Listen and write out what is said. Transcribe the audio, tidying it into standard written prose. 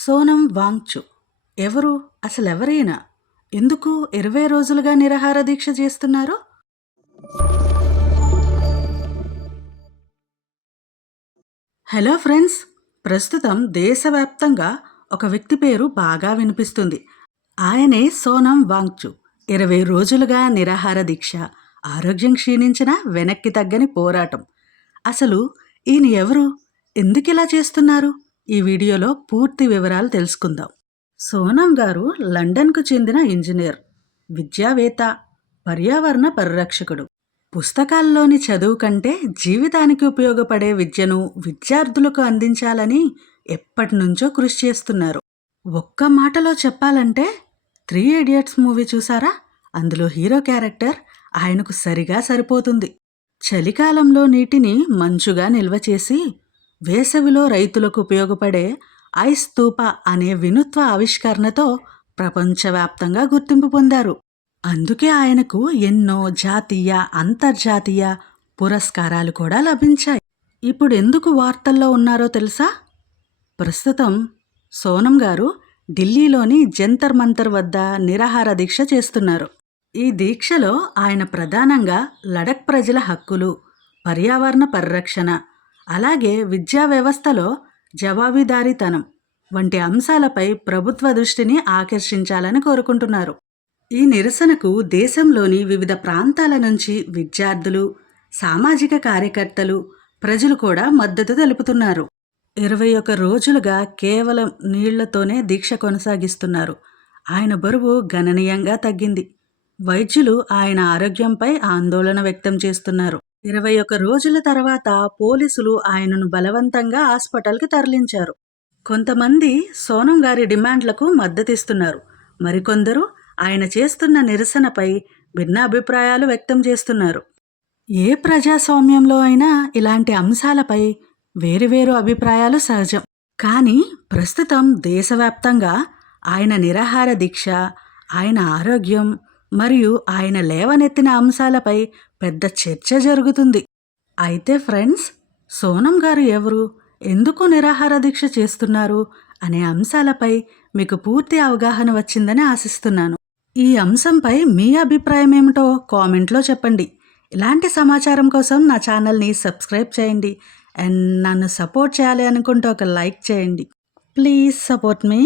సోనం వాంగ్చు ఎవరు? అసలెవరైనా? ఎందుకు 20 రోజులుగా నిరాహార దీక్ష చేస్తున్నారు? Hello friends! ప్రస్తుతం దేశవ్యాప్తంగా ఒక వ్యక్తి పేరు బాగా వినిపిస్తుంది. ఆయనే సోనం వాంగ్చు. 20 రోజులుగా నిరాహార దీక్ష. ఆరోగ్యం క్షీణించినా వెనక్కి తగ్గని పోరాటం. అసలు ఈయన ఎవరు? ఎందుకిలా చేస్తున్నారు? ఈ వీడియోలో పూర్తి వివరాలు తెలుసుకుందాం. సోనం గారు లండన్కు చెందిన ఇంజనీర్, విద్యావేత్త, పర్యావరణ పరిరక్షకుడు. పుస్తకాల్లోని చదువు కంటే జీవితానికి ఉపయోగపడే విద్యను విద్యార్థులకు అందించాలని ఎప్పటినుంచో కృషి చేస్తున్నారు. ఒక్క మాటలో చెప్పాలంటే 3 ఇడియట్స్ మూవీ చూసారా? అందులో హీరో క్యారెక్టర్ ఆయనకు సరిగా సరిపోతుంది. చలికాలంలో నీటిని మంచుగా నిల్వ చేసి వేసవిలో రైతులకు ఉపయోగపడే ఐస్ స్తూప అనే వినూత్న ఆవిష్కరణతో ప్రపంచవ్యాప్తంగా గుర్తింపు పొందారు. అందుకే ఆయనకు ఎన్నో జాతీయ, అంతర్జాతీయ పురస్కారాలు కూడా లభించాయి. ఇప్పుడు ఎందుకు వార్తల్లో ఉన్నారో తెలుసా? ప్రస్తుతం సోనం గారు ఢిల్లీలోని జంతర్ మంతర్ వద్ద నిరాహార దీక్ష చేస్తున్నారు. ఈ దీక్షలో ఆయన ప్రధానంగా లడఖ్ ప్రజల హక్కులు, పర్యావరణ పరిరక్షణ, అలాగే విద్యా వ్యవస్థలో జవాబుదారీతనం వంటి అంశాలపై ప్రభుత్వ దృష్టిని ఆకర్షించాలని కోరుకుంటున్నారు. ఈ నిరసనకు దేశంలోని వివిధ ప్రాంతాల నుంచి విద్యార్థులు, సామాజిక కార్యకర్తలు, ప్రజలు కూడా మద్దతు తెలుపుతున్నారు. 21 రోజులుగా కేవలం నీళ్లతోనే దీక్ష కొనసాగిస్తున్నారు. ఆయన బరువు గణనీయంగా తగ్గింది. వైద్యులు ఆయన ఆరోగ్యంపై ఆందోళన వ్యక్తం చేస్తున్నారు. 21 రోజుల తర్వాత పోలీసులు ఆయనను బలవంతంగా హాస్పిటల్కి తరలించారు. కొంతమంది సోనం గారి డిమాండ్లకు మద్దతిస్తున్నారు. మరికొందరు ఆయన చేస్తున్న నిరసనపై భిన్న అభిప్రాయాలు వ్యక్తం చేస్తున్నారు. ఏ ప్రజాస్వామ్యంలో అయినా ఇలాంటి అంశాలపై వేరువేరు అభిప్రాయాలు సహజం. కానీ ప్రస్తుతం దేశవ్యాప్తంగా ఆయన నిరాహార దీక్ష, ఆయన ఆరోగ్యం మరియు ఆయన లేవనెత్తిన అంశాలపై పెద్ద చర్చ జరుగుతుంది. అయితే ఫ్రెండ్స్, సోనం గారు ఎవరు, ఎందుకు నిరాహార దీక్ష చేస్తున్నారు అనే అంశాలపై మీకు పూర్తి అవగాహన వచ్చిందని ఆశిస్తున్నాను. ఈ అంశంపై మీ అభిప్రాయం ఏమిటో కామెంట్లో చెప్పండి. ఇలాంటి సమాచారం కోసం నా ఛానల్ని సబ్స్క్రైబ్ చేయండి అండ్ నన్ను సపోర్ట్ చేయాలి అనుకుంటే ఒక లైక్ చేయండి. Please support me.